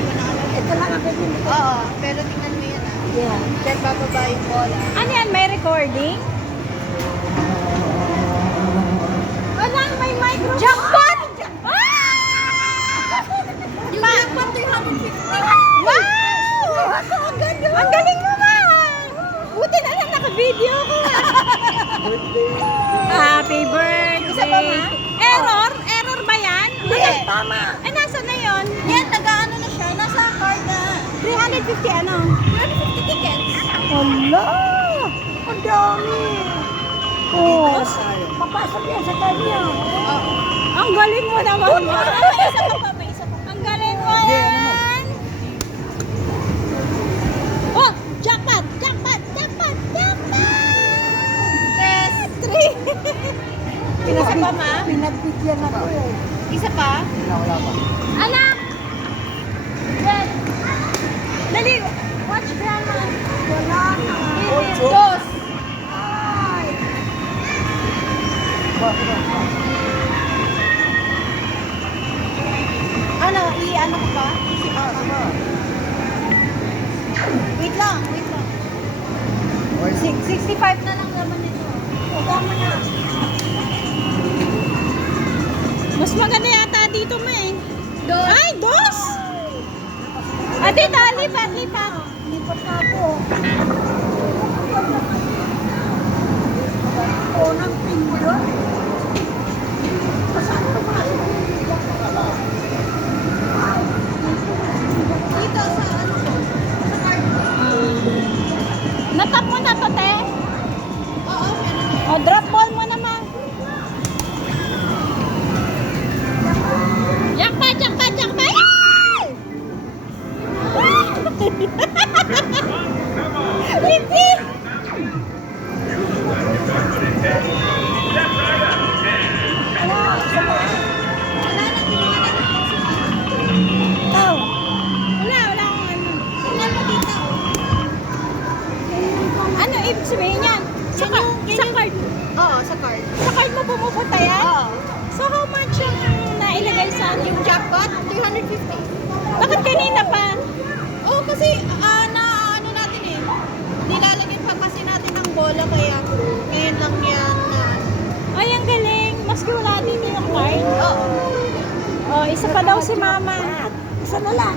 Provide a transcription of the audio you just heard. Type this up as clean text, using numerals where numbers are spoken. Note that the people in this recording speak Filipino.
bibili mo na ano. Ito lang ang bibili ko. Oo, pero tingnan mo yan ah. Yeah. Diyan bababa yung bola. Ano yan? May recording? Wala, may microphone. Jackpot! Yung jackpot 350. Wow! Ang galing! Ang galing mo, ma! Buti na lang naka-video ko. Happy birthday! Isa pa, ma? Error? Error ba yan? Hindi. Tama. Eh, nasa na yun? Yan, nag-ano na siya. Nasa card na. 350 ano? 350 tickets. Wala. Ang dami. Oo. Papasok yan sa kanya. Oo. Ang galing mo naman, ma. May isa pa pa, may isa pa. Ang galing mo yan! Oh! Jackpot! Jackpot! Jackpot! Jackpot! Yes. 3! Isa pa, ma? Pinagbigyan ako eh. Isa pa? Anak! Yes! Dali! Watch drama! Wala na. Dos. Ay. Ano, i-ano ko pa? Wait lang, wait lang. 65 na lang naman ito. Wala mo na. Mas maganda yata dito, ma eh. Dos. Ay! Dos! Ah, dito! Lipat! Lipat! Lipat na ako. Unang pindot. Saan ka ba? Dito sa ano ko? Sa card ko. Natap mo na to, te? Oo, meron na. O, drop ball mo naman. Jackpot! Jackpot! Jackpot! Hindi! Wala na, kinuha na ng Oh. Wala akong ano. Tingnan mo dito. Ano ibig sabihin yan? Sa, Yan yung- yan sa yung- card. Oo, sa card. Sa card mo pumupunta yan? Oo. So how much yung nailagay sa ano? Yung jackpot, 350. Bakit kanina pa? Oo, kasi na ano natin eh. Nilalagyan pa kasi natin ng bola kaya ngayon lang yan na Ay, ang galing. Maski wala dito yung card. Oo. Oh, isa pa daw si mama. Isa na lang.